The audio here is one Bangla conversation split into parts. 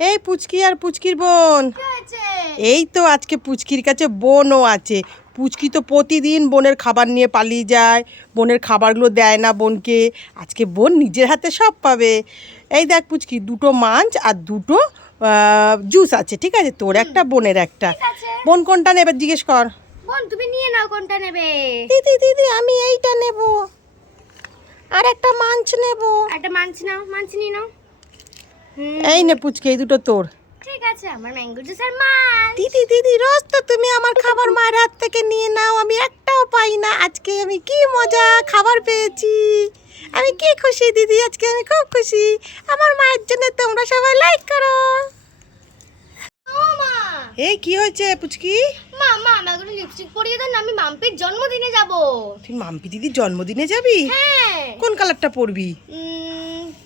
এই পুচকি আর পুচকির বোন। এই তো আজকে পুচকির কাছে বোনও আছে। পুচকি তো প্রতিদিন বোনের খাবার নিয়ে পালিয়ে যায়, বোনের খাবারগুলো দেয় না বোনকে। আজকে বোন নিজের হাতে সব পাবে। এই দেখ পুচকি, দুটো মাঞ্চ আর দুটো জুস আছে, ঠিক আছে? তোর একটা, বোনের একটা। বোন কোনটা নেবে জিজ্ঞেস কর। বোন তুমি নিয়ে নাও, কোনটা নেবে? দিদি দিদি আমি এইটা নেব, আর একটা মাঞ্চ নেব। একটা মাঞ্চ নাও, মাঞ্চ নিয়ে নাও। এই নে পুচকি, এই দুটো তোর। ঠিক আছে, আমার ম্যাঙ্গো জুস আর মাঞ্চ। দিদি দিদি রোজ তো তুমি আমার খাবার মায়ের হাত থেকে নিয়ে নাও, আমি একটাও পাই না। আজকে আমি কি মজা খাবার পেয়েছি, আমি কি খুশি দিদি, আজকে আমি খুব খুশি। আমার মায়ের জন্য তোমরা সবাই লাইক করো। ও মা, এই কি হয়েছে পুচকি? মা মা আমাকে লিপস্টিক পরিয়ে দেন, আমি মাম্পির জন্মদিনে যাব। তুই মাম্পি দিদির জন্মদিনে যাবি? হ্যাঁ। কোন কালারটা পরবি?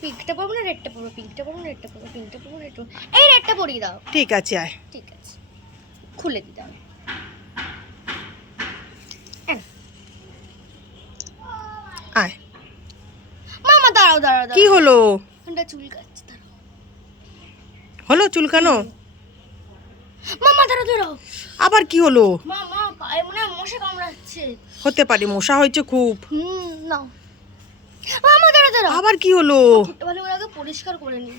পিঙ্কটা পরবো না রেডটা পরবো? পিঙ্কটা পরবো না রেডটা পরবো? পিঙ্কটা পরবো না রেডটা? এই রেডটা পরিয়ে দাও। ঠিক আছে আয়। ঠিক আছে, খুলে দিতে হবে। আয়। মামা দাঁড়াও দাঁড়াও দাঁড়াও। কি হলো? ওটা চুল কাটছে, দাঁড়াও। হলো চুলকানো? মামা দাঁড়াও দাঁড়াও। আবার কি হলো? মামা পায়ে মনে হয় মশা কামড়াচ্ছে। হতে পারে, মশা হয়েছে খুব। নাও। মামা দাঁড়াও দাঁড়াও। আবার কি হলো? ঠোঁটটা ভালো করে আগে পরিষ্কার করে নি।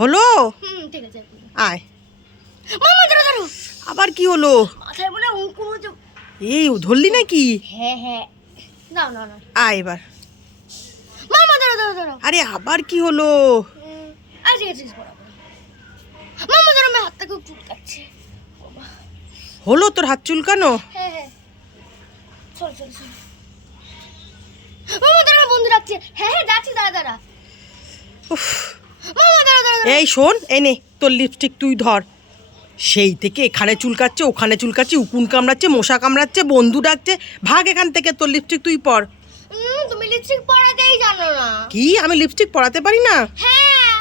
হলো? ঠিক আছে। আয়। মামা দাঁড়াও দাঁড়াও। আবার কি হলো? মাথায় মনে হয় উঁকুন হচ্ছে। এই ধরলি নাকি? হ্যাঁ হ্যাঁ। নাও নাও নাও। আয় এবার। মামা দাঁড়াও দাঁড়াও দাঁড়াও। আরে আবার কি হলো? ঠিক আছে বরাবর। মামা দাঁড়াও, আমার হাতটা খুব চুলকাচ্ছে। হলো তোর হাত চুলকানো? হ্যাঁ হ্যাঁ। চল চল চল। মামা দাঁড়াও, বন্ধু ডাকছে। হ্যাঁ হ্যাঁ যাচ্ছি, দাঁড়া দাঁড়া। উফ। মামা দাঁড়াও দাঁড়াও। এই শোন, এই নে তোর লিপস্টিক, তুই ধর। সেই থেকে এখানে চুলকাচ্ছে, ওখানে চুলকাচ্ছে, উকুন কামড়াচ্ছে, মশা কামড়াচ্ছে, বন্ধু ডাকছে। ভাগ এখান থেকে, তোর লিপস্টিক তুই পর। তুমি লিপস্টিক পরাতেই জানো না। কি আমি লিপস্টিক পরাতে পারি না? হ্যাঁ।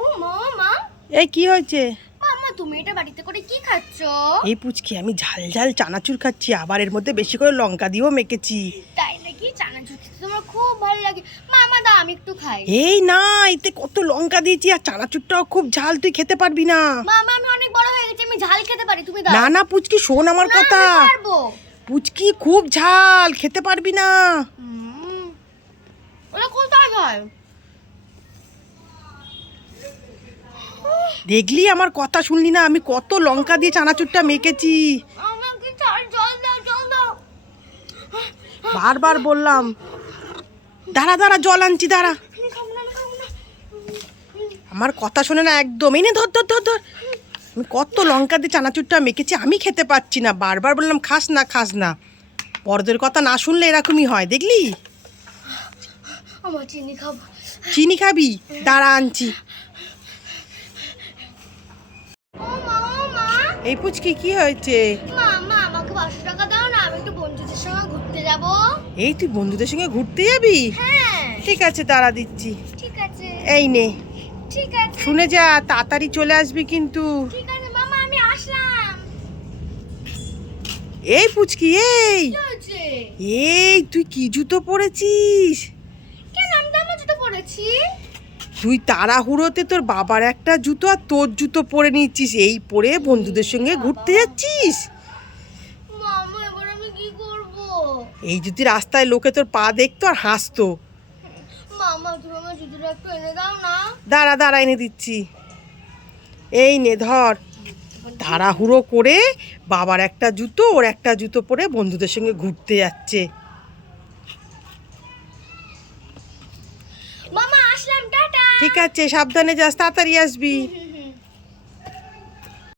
ও মা, এই কি হয়েছে? মামা তুমি এটা বাড়িতে করে কি খাচ্ছো? এই পুচকি, আমি ঝাল ঝাল চানাচুর খাচ্ছি, আবার এর মধ্যে বেশি করে লঙ্কা দিয়েও মেখেছি। তাই নাকি? চানাচুর খেতে তোমার খুব ভালো লাগে। মামা দাও, আমি একটু খাই। এই না, এতে কত লঙ্কা দিয়েছি, আর চানাচুরটাও খুব ঝাল, তুই খেতে পারবি না। মামা আমি অনেক বড় হয়ে গেছি, আমি ঝাল খেতে পারি, তুমি দাও। না না পুচকি, শোন আমার না, কথা। আমি পারবো। পুচকি খুব ঝাল, খেতে পারবি না। ওটা কোথায় যায়? দেখলি, আমার কথা শুনলি না? আমি কত লঙ্কা দিয়ে চানাচুরটা মেখেছি। আমাকে চাল জল দাও, জল দাও। বারবার বললাম। দাঁড়া দাঁড়া, জল আনছি, দাঁড়া। আমি খাবো না, আমি খাবো না। আমার কথা শোনে না একদম। এনে ধর ধর ধর ধর। আমি কত লঙ্কা দিয়ে চানাচুরটা মেখেছি, আমি খেতে পাচ্ছি না। বারবার বললাম খাস না খাস না। বড়দের কথা না শুনলে এরকমই হয়, দেখলি? আমার চিনি খাবো। চিনি খাবি? দাঁড়া আনছি। ও মা, এই পুচকি কি হয়েছে? মামা আমাকে 500 টাকা দাও না, আমি একটু বন্ধুদের সঙ্গে ঘুরতে যাব। এই তুই বন্ধুদের সঙ্গে ঘুরতে যাবি? হ্যাঁ। ঠিক আছে, দাঁড়া দিচ্ছি। ঠিক আছে। এই নে, ঠিক আছে। শুনে যা, তাড়াতাড়ি চলে আসবি কিন্তু। ঠিক আছে মামা, আমি আসলাম। এই পুচকি, এই কি হয়েছে? এই তুই কি জুতো পরেছিস? কেন, আমি তো আমার জুতো পরেছি। তুই তাড়াহুড়োতে তোর বাবার একটা জুতো আর তোর জুতো পরে নিচ্ছিস, এই পরে বন্ধুদের সঙ্গে ঘুরতে যাচ্ছিস। মামা এবার আমি কি করব? এই যদি রাস্তায় লোকে তোর পা দেখতো আর হাসতো। মামা তুমি আমার জুতোটা একটু এনে দাও না। দাঁড়া দাঁড়া, এনে দিচ্ছি। এই নে ধর। তাড়াহুড়ো করে বাবার একটা জুতো, ওর একটা জুতো পরে বন্ধুদের সঙ্গে ঘুরতে যাচ্ছে। মামা আসলাম, টাটা। ঠিক আছে, সাবধানে যাস, তাড়াতাড়ি আসবি।